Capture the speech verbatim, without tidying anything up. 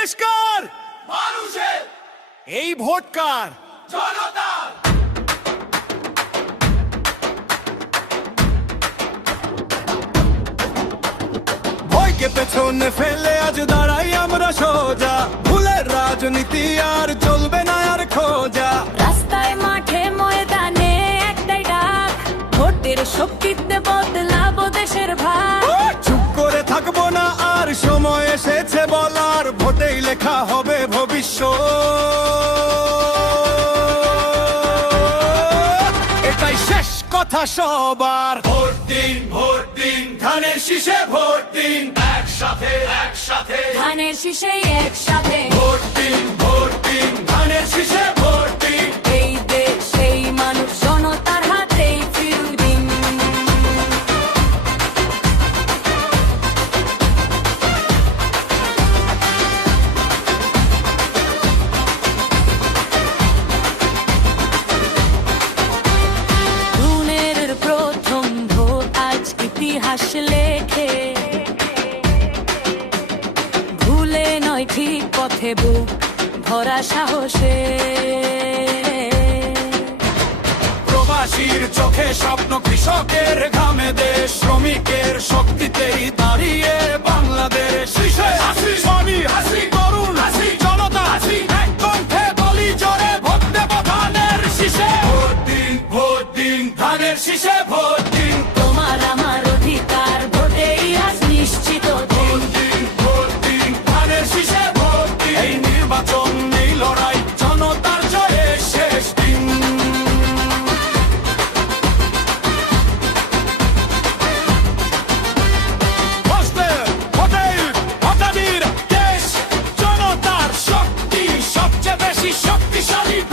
দেশ কার? মানুষের। এই ভোট কার? জনতার। ভয়কে পেছনে ফেলে আজ দাঁড়াই আমরা সোজা, ভুলের রাজনীতি আর চলবে না আর খোঁজা। রাস্তায় মাঠে ময়দানে একটাই ডাক, ভোটের শক্তিতে বদলাবো দেশের ভাগ। চুপ করে থাকবো না আর, সময় এসেছে বলার, ভোটেই লেখা হবে ভবিষ্যৎ। এটাই শেষ কথা সবার। ভোট দিন, ভোট দিন, ধানের শীষে ভোট দিন, একসাথে একসাথে। ধানের শীষে একসাথে ভোট দিন, ভোট দিন, ধানের শীষে ভোট দিন। এই দেশ সেই মানুষ জনতার হাতেই ফিরদিন। দুনের প্রথম ভোট আজ ইতিহাস লেখে, ভুলে নয় ঠিক পথে বুক ভরা সাহসে। প্রবাসীর চোখে স্বপ্ন, কৃষকের ঘামে দেশ, শ্রমিকের শক্তিতেই দাঁড়িয়ে বাংলাদেশ। স্বামী হাসি, তরুণ হাসি, জনতা হাসি, এক কণ্ঠে বলি জোরে ভোট দেব ধানের শীষে। ভোট দিন, ভোট দিন, ধানের শীষে ভোট দিন। তোমার আমার অধিকার ভোটেই আজ নিশ্চিত দিন। ভোট দিন, ভোট দিন, ধানের শীষে ভোট দিন। এই নির্বাচন, এই লড়াই, জনতার জয়ের শেষ দিন। ভোটের, ভোটের, ভোটাধির দেশ, জনতার শক্তি সবচেয়ে বেশি শক্তিশালী।